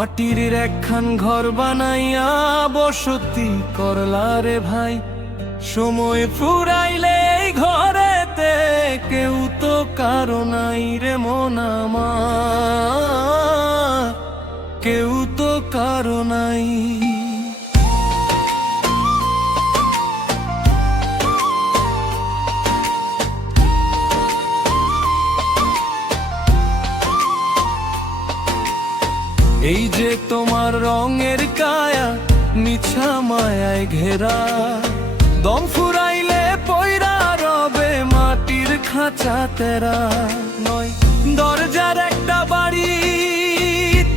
মাটির একখান ঘর বানাইয়া বসতি করলা রে ভাই। সময় ফুরাইলে এই ঘরেতে কেউ তো কারো নাই রে মন আমার, কেউ তো কারো নাই। এই যে তোমার রঙের কায়া মিছা মায়ায় ঘেরা, দম ফুরাইলে পয়রা রবে মাটির খাঁচা তেরা। নয় দরজার একটা বাড়ি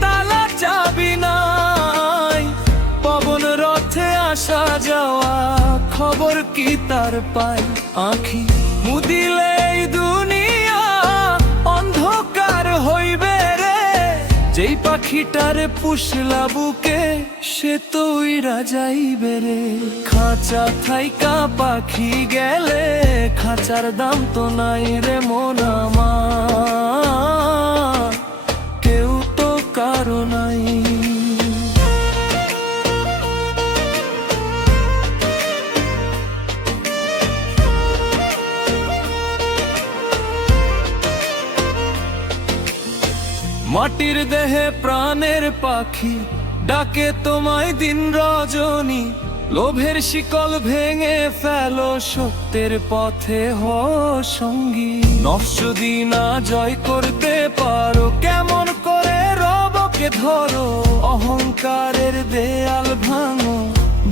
তালা চাবি নাই, পবন রথে আসা যাওয়া খবর কি তার পাই। আঁখি মুদিলে এই দুনিয়া অন্ধকার হইবে রে, যেই পাখিটারে পুষলা বুকে সে তো উইরা যাইবে রে। খাঁচা থাইকা পাখি গেলে খাঁচার দাম তো নাই রে মন আমার, কেউ তো কারো নাই। মাটির দেহে প্রাণের পাখি ডাকে তোমায় দিন রজনী, লোভের শিকল ভেঙে ফেলো সত্যের পথে হও সঙ্গী। নফস যদি না জয় করতে পারো কেমন করে রবকে ধরো, অহংকারের দেয়াল ভাঙো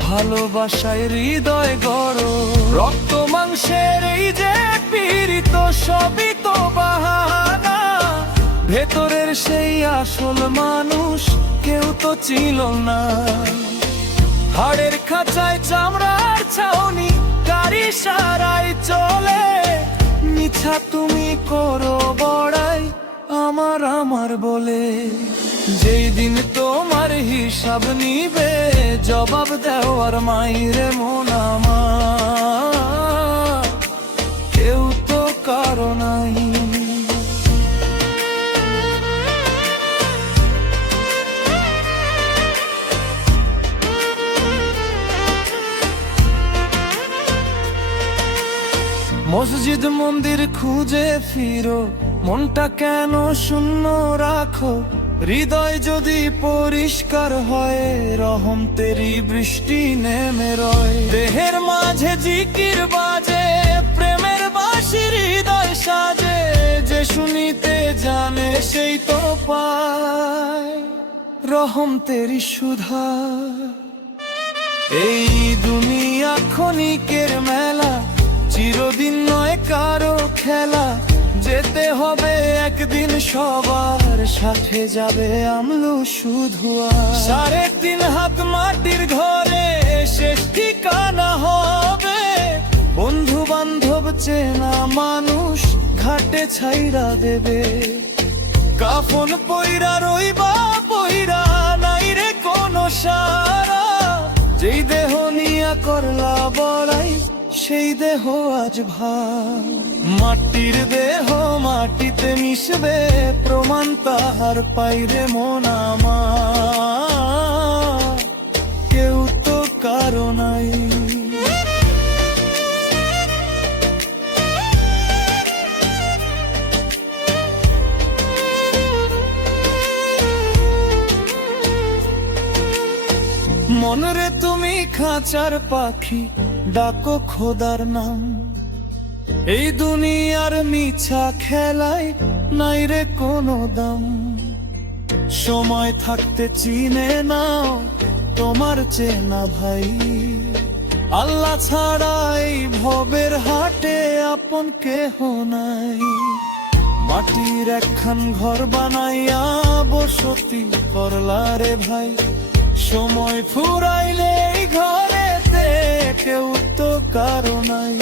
ভালোবাসায় হৃদয় গড়ো। রক্ত মাংসের এই যে পীড়িত সবই তো বাহানা, ভেতরের সেই আসল মানুষ কেউ তো ছিল না। হাড়ের খাঁচায় চামড়ার ছাউনি গাড়ি সারাই চলে, মিছা তুমি করো বড়াই আমার আমার বলে। যেই দিন তোমার হিসাব নিবে জবাব দেওয়ার মাইরে মন আমার, কেউ তো কারো নাই। মসজিদ মন্দির খুঁজে ফিরো, মনটা কেন শূন্য রাখো। হৃদয় যদি পরিষ্কার হয় রহম তেরি বৃষ্টি নেমে রয়। দেহের মাঝে জিকির বাজে প্রেমের বাঁশি হৃদয় সাজে, যে শুনিতে জানে সেই তো পায় রহম তেরি সুধা। এই দুনিয়া ক্ষণিকের মেলা, চিরদিন নয় কারো খেলা। যেতে হবে একদিন সবার সাথে, যাবে আমলু শুধু। 3.5 হাত মাটির ঘরে শেষ ঠিকানা হবে, বন্ধু বান্ধব চেনা মানুষ ঘাটে ছাইরা দেবে। কাফন পইরা রইবা পইরা নাই রে কোনো সারা, যেই দেহ নিয়া করলা বড়াই সেই দেহ আজ ভার। মাটির দেহ মাটিতে মিশবে প্রমাণ তাহার পাইরে মন আমার, কেউ তো কারো নাই। মনরে তুমি খাঁচার পাখি ডাকো খোদার নাম, এই দুনিয়ার মিছা খেলায় নাই রে কোনো দাম। সময় থাকতে চিনে নাও তোমার চেনা ভাই, আল্লাহ ছাড়া এই ভবের হাটে আপন কেহ নাই। মাটির একখান ঘর বানাইয়া বসতি করলা রে ভাই। সময় ফুরাইলে এই ঘরেতে কেউ তো কারো নাই।